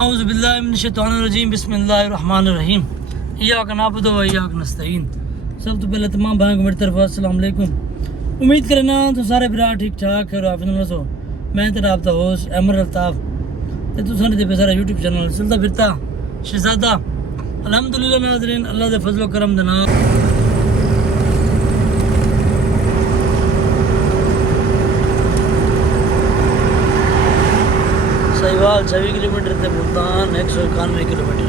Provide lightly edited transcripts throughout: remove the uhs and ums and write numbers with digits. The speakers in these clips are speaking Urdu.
اعوذ باللہ من الشیطان الرجیم بسم اللہ الرحمن الرحیم ایاک نعبد و ایاک نستعین۔ سب تو پہلے تمام بھائیوں کو میری طرف السلام علیکم۔ امید کرنا تو سارے برا ٹھیک ٹھاک ہے اور آپ نمازو میں تیرا رابطہ ہوس امر الطاف تے تو سارے دے سارا یوٹیوب چینل چلتا پھرتا شہزادہ الحمدللہ ناظرین اللہ دے فضل و کرم دے نال سہیوال 26 کلومیٹر تے ملتان 191 کلومیٹر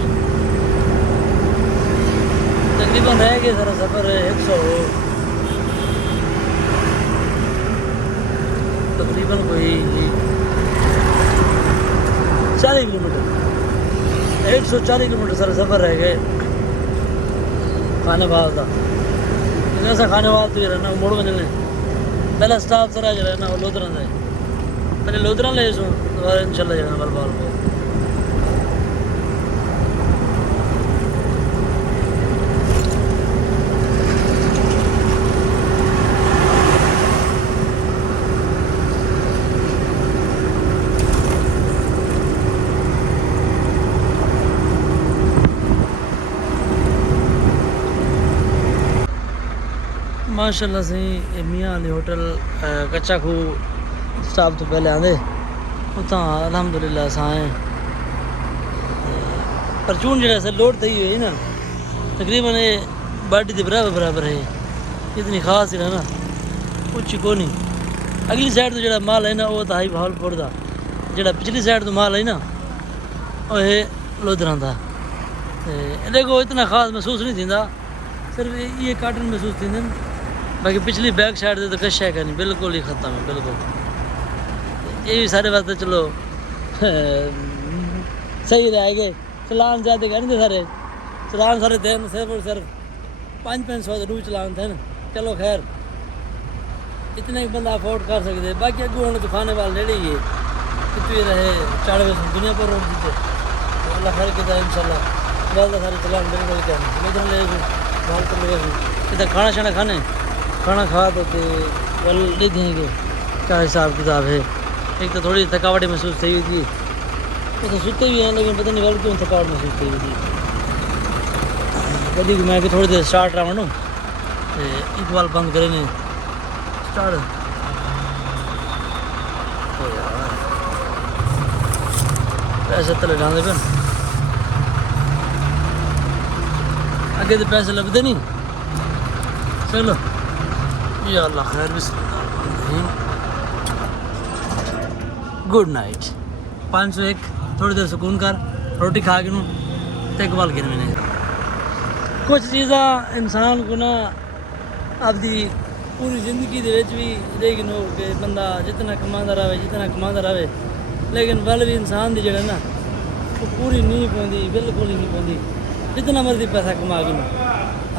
تقریباً رہ گئے سارا سفر 100 تقریباً کوئی 40 کلومیٹر 140 کلومیٹر سارا سفر رہ گئے خانے باز کا ایسا خانے باز تو یہ رہنا موڑ میں چلنے پہلا سٹاپ سرا جو رہنا وہ لودران ہے پہلے لودران لے سو دوبارہ انشاءاللہ جانا بلبال کو ماشاءاللہ سے میاں علی ہوٹل کچا کھو سٹاپ تو پہلے آندے اتنا الحمدللہ سائیں پرچون جڑا سے لوڈ تھی ہوئی نا تقریباً یہ باڈی دے برابر ہے اتنی خاص ہے نا کچھ کو نہیں اگلی سائڈ تو جڑا مال ہے نا وہ تو ہائی بہاولپور دا جڑا پچھلی سائڈ تو مال ہے نا وہ ہے لودران دا دیکھو اتنا خاص محسوس نہیں تھیندا صرف یہ کاٹن محسوس تھیندے باقی پچھلی بیک سائڈ دے تو کچھ ہے نہیں بالکل ہی ختم ہے بالکل یہ بھی سارے واسطے چلو صحیح رہ گئے چلان زیادہ کرتے سارے چلان سارے تھے صرف اور صرف 500 روز چلان تھے نا چلو خیر اتنے بندہ افورڈ کر سکتے باقی اگو ہونے تو کھانے والے نیڑے ہی ہے کتنے رہے 4 بجے دنیا پر روڈ دیتے اللہ خیر کہتا ہے انشاءاللہ والدہ سارے چلان بالکل کہنے ادھر لے گئے بال کر لے گئے ادھر کھانا شانا کھانے کھانا کھا تو ول نہیں دیں گے کیا حساب کتاب ہے ایک تو تھوڑی تھکاوٹ محسوس تھی ہوئی تھی وہ تو سوتے بھی ہیں لیکن پتہ نہیں ول کیوں تھکاوٹ محسوس تھی ہوئی تھی کبھی میں کہ تھوڑی دیر اسٹارٹ رہا ہوں اقبال بند کرے نے اسٹارٹ پیسے تلے ڈاندے پہ اگے تو پیسے لبتے نہیں چلو یا اللہ خیر بسم اللہ الرحمن الرحیم گڈ نائٹ 501 تھوڑی دیر سکون کر روٹی کھا کے تے اقبال کے میں کچھ چیزاں انسان کو نا اپنی پوری زندگی دے وچ بھی لیکن ہو کہ بندہ جتنا کماندا رہے لیکن ول بھی انسان دی جڑا نا وہ پوری نہیں پوندی بالکل ہی نہیں پوندی جتنا مرضی پیسہ کما کے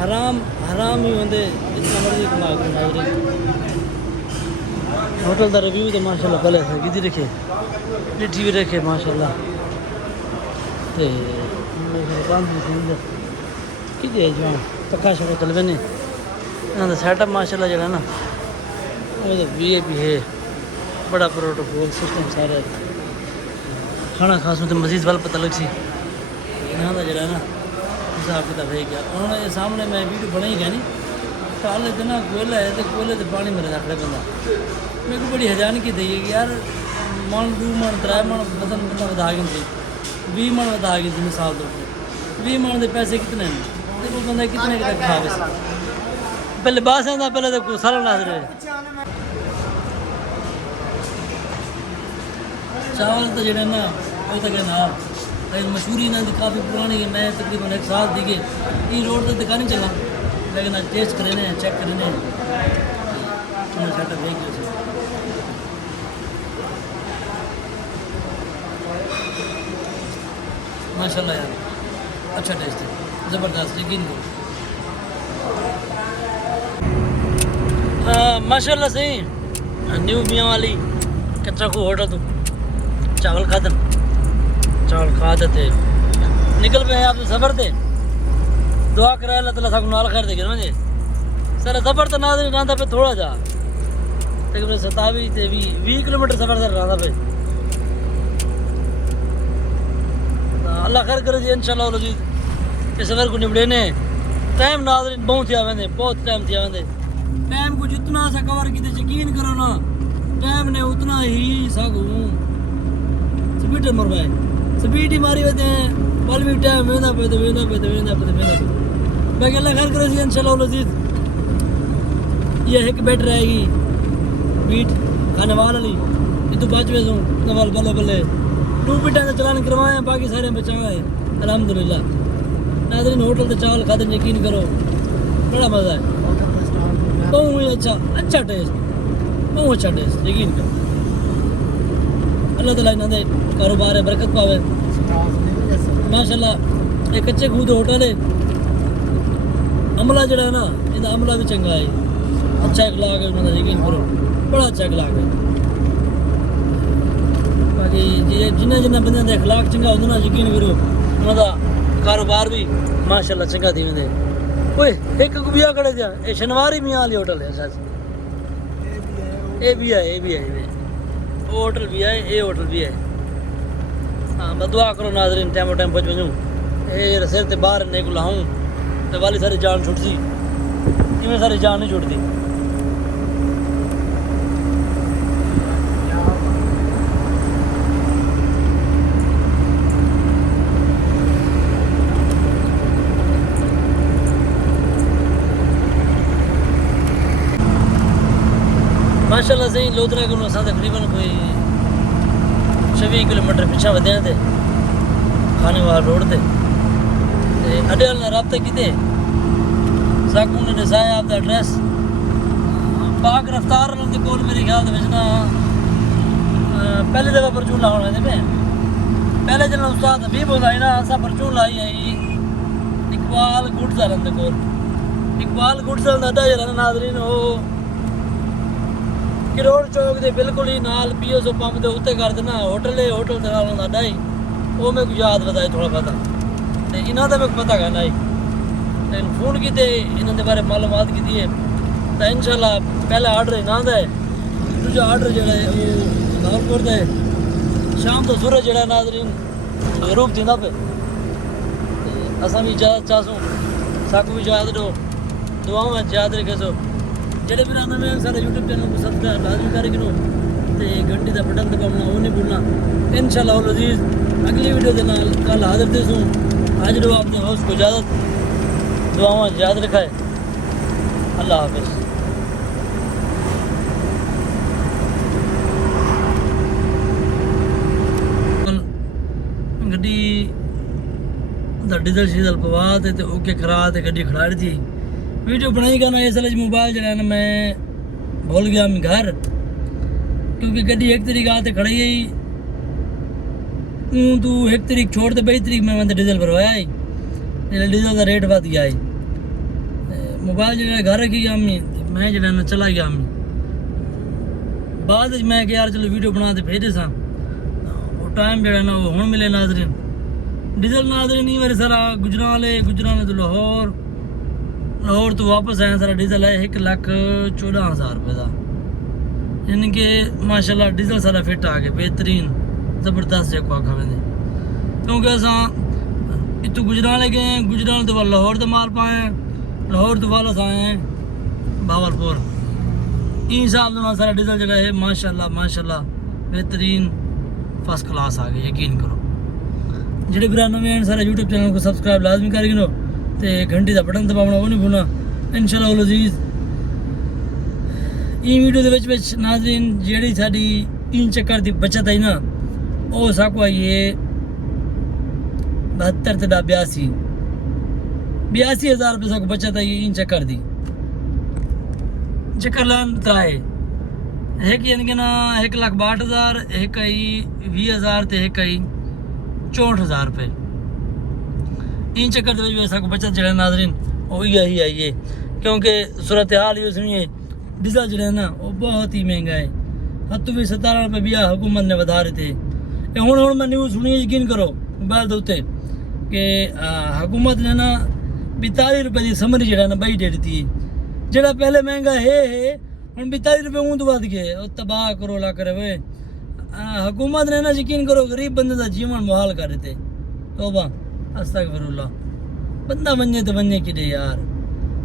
حرام ہی ہوندے جتنا مرضی کما کے ناظرین ہوٹل دا ریویو تو ماشاءاللہ پہلے ہے کدی رکھے لٹھی بھی رکھے ماشاءاللہ تے بند بھی سن کدی ہے جوان پکا شکا چل وینے انہاں دا سیٹ اپ ماشاءاللہ جڑا نا وہ وی اے پی ہے بڑا پروٹوکول سسٹم سارا کھانا کھاسوں تو مزید وال پتہ لگ سی یہاں دا جڑا نا حساب کتاب ہے کیا انہوں نے سامنے میں ویڈیو بنائی گیا نہیں کالے دن کوئلہ ہے تو کوئلے تو پانی میرے رکھ رہے بندہ میرے کو بڑی حیران کی تھی کہ یار من 2 من 3 من بدن بندہ بتا گئی تھی 20 من بتا گئی تھی مثال طور پہ 20 من کے پیسے کتنے ہیں تو وہ بندہ کتنے کے تک کھا گیا پہلے باس ہے پہلے تو سارا ناظر ہے چاول تو جڑا نا وہ تو کہنا لیکن مشہوری انہوں کی کافی پرانی ہے میں تقریباً 1 سال دی گئے یہ روڈ تو دکھا نہیں چلا لیکن ٹیسٹ کرنے چیک کرنے چھٹا دیکھ گئے ماشاء اللہ یار اچھا ٹیسٹ ہے زبردست یقین کرو ماشاء اللہ صحیح نیو میاں والی کچا کھو ہوٹل تو چاول کھا دیتے نکل پہ آپ سفر تے دعا کرائے اللہ تعالیٰ صاحب نال خیر دے گا جی سر سفر تو نہ رہتا پہ تھوڑا جا تقریباً 27 تے 20 کلومیٹر سفر سر رہتا پہ اللہ خیر کرے جی انشاءاللہ العزیز کہ سفر کو نبڑے نے ٹائم ناظرین بہت تھیا ویندے بہت ٹائم تھیا ویندے ٹائم کو جتنا سا کور کیتے یقین کرو نا ٹائم نے اتنا ہی ساگو سپیڈ مروائے سپیڈ ہی ماری ویندے ہیں پل بھی ٹائم ویندا پہ باقی اللہ خیر کرے جی انشاءاللہ العزیز یہ ایک بیٹ رہے گی بیٹ کھانے والی یہ تو بچ ویسوں نوال بلے بلے 2 بیٹاں کا چلان کروائے ہیں باقی سارے بچائے ہیں الحمدللہ ناظرین ہوٹل تے چاول کھاتے یقین کرو بڑا مزہ ہے بہت اچھا ٹیسٹ بہت اچھا ٹیسٹ یقین کرو اللہ تعالیٰ انہوں نے کاروبار ہے برکت پاوے ماشاءاللہ ایک کچے خود ہوٹل ہے عملہ جڑا ہے نا یہ عملہ بھی چنگا ہے اچھا اخلاق ہے انہوں نے یقین کرو بڑا اچھا اخلاق ہے باقی جنہ بندے کا اخلاق چنگا ہوتا نا یقین کرو انہوں کا کاروبار بھی ماشاءاللہ چنگا تھی ویندے اوئے ایک بیا کڑے دیا یہ شنواری میاں والی ہوٹل ہے سچ اے بھی ہے وہ ہوٹل بھی ہے یہ ہوٹل بھی ہے ہاں میں دعا کرو ناظرین ٹائم پہنچ ونجوں یہ سر تے باہر نے کو لاؤں تے والی ساری جان چھٹ سی ایویں ساری جان نہیں چھٹتی ماشاءاللہ صحیح لودرا کو اساں تقریباً کوئی 26 کلومیٹر پیچھے ودے تے کھانے والا روڈ تے اڈے نال رابطہ کیتے ساکوں نے دسایا آپ دا ایڈریس پاک رفتار والوں دے کول میرے خیال دے وچ نا پہلی دفعہ پرچون لاؤن آئے پہ پہلے جن استاد حبیب ہوتا ہے نا اساں پرچون لائی آئی اقبال گڈز والوں دے کول اقبال گڈز والا اڈا جڑا ناظرین وہ کروڑ چوک دے بالکل ہی نال پی ایس او پمپ دے اتنے کر دینا ہوٹل ہے ہوٹل دے نال اڈا ہی وہ میرے کو یاد رہتا ہے تھوڑا پتا تے انہاں دا میرے کو پتہ کرنا ہے فون کیتے انہاں دے بارے معلومات کی ہے تو انشاءاللہ پہلا آرڈر انہاں دا ہے دوجا آرڈر جڑا ہے وہ لاہور دا ہے شام تو سورج جڑا ناظرین غروب تھیندا پہ اساں بھی اجازت چاہسوں ساکو بھی اجازت دو دعاواں یاد رکھے سو جڑے بھی نام میں سارے یوٹیوب چینل کو سبسکرائب لازمی کر کے تے گھنٹی دا بٹن دباؤنا وہ نہیں بھولنا انشاءاللہ العزیز اگلی ویڈیو دے نال کل حاضر تے سوں آج رو اپنے ہوسٹ کو اجازت دعاواں یاد رکھائے اللہ حافظ گڈی دا ڈیزل شیزل پوا تے اوکے کرا تے گڈی کھڑاڑی تھی ویڈیو بنائی کرنا اس لیے موبائل جڑا نا میں بھول گیا میں گھر کیونکہ گڈی ایک تاریخ آتے کھڑی گئی تو ایک تاریخ چھوڑ دے 22 تاریخ میں ڈیزل بھروایا ہی ڈیزل کا ریٹ ود گیا موبائل جڑا گھر رکھی گیا میں جڑا نا چلا گیا بعد میں کہ یار چلو ویڈیو بنا کے بھیجے سا وہ ٹائم جڑا نا وہ ہوں ملے ناظرین ڈیزل ناظرین نہیں میرے سارا گجرالے تو لاہور تو واپس آیا سارا ڈیزل ہے 1,14,000 روپے کا یعنی کہ ماشاءاللہ ڈیزل سارا فٹ آ گیا بہترین زبردست جا کو آکھا ویندے کیونکہ اساں اتو گجرالے گئے ہیں گجرال تو لاہور تے مال پائے ہیں لاہور تو والا آئے ہیں بھاولپور این حساب سے سارا ڈیزل جگہ ہے ماشاءاللہ بہترین فرسٹ کلاس آ گئے یقین کرو جڑے برا نویں ہیں سارا یوٹیوب چینل کو سبسکرائب لازمی کر گنو تے گھنٹی دا بٹن دباؤنا وہ نہیں بھولنا انشاءاللہ العزیز این ویڈیو دے وچ ناظرین جیڑی ساڈی این چکر دی بچت ہے نا او ساکو آئیے 72 تے 82,000 روپے ساکو بچت آئیے این چکر دی چکر لان ترائے ایک یعنی کہ نا 1,62,000 ایک آئی 20,000 تے ایک آئی 64,000 روپے این چکر دے وچ ساکو بچت جڑا ناظرین وہ ہی آئیے کیونکہ صورتحال یہ سنیے ڈیزل جڑا ہے نا وہ بہت ہی مہنگا ہے ہتو بھی 17 روپے بیا حکومت نے ودا رہے تھے ہوں میں نیوز سنی یقین کرو موبائل دے اتنے کہ حکومت نے نا 42 روپے کی سمری جڑا نا بھائی دے دیتی جڑا پہلے مہنگا ہے ہوں 42 روپے اون تو ود گئے وہ تباہ کرو لا کرے ہوئے حکومت نے نا یقین کرو غریب بندے کا جیون محال کر دیتے توبہ استغفراللہ بندہ ونجے تو ونجے کڈے یار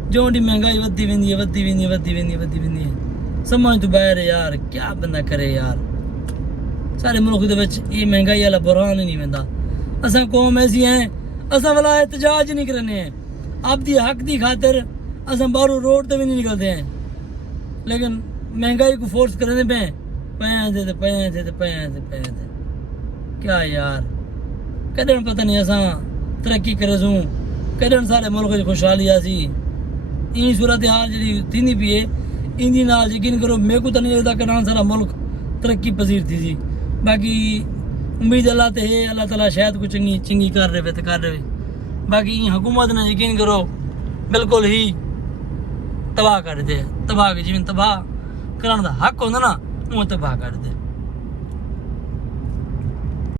جو ڈی مہنگائی ودی ویندی ہے سمجھ تو باہر ہے یار کیا بندہ کرے یار سارے ملک دے وچ یہ مہنگائی والا بحران ہی نہیں ویندا اساں قوم ایسی ہیں اساں والا احتجاج نہیں کرنے ہیں آپ دی حق دی خاطر اساں باہروں روڈ تے بھی نہیں نکلتے ہیں لیکن مہنگائی کو فورس کرنے پہ پیسے کیا یار کدن پتہ نہیں اساں ترقی کرے سوں کدن سارے ملک وچ خوشحالی آسی این صورتحال جڑی تھیندی پئی ہے ان دی نال یقین کرو میرے کو تو نہیں لگتا کہ سارا ملک ترقی پذیر تھی سی باقی امید اللہ تے ہے اللہ تعالیٰ شاید کو چنگی کر رہے تو کر رہے باقی حکومت نے یقین کرو بالکل ہی تباہ کر دے تباہ جی تباہ کرنے دا حق ہوتا نا وہ تباہ کر دے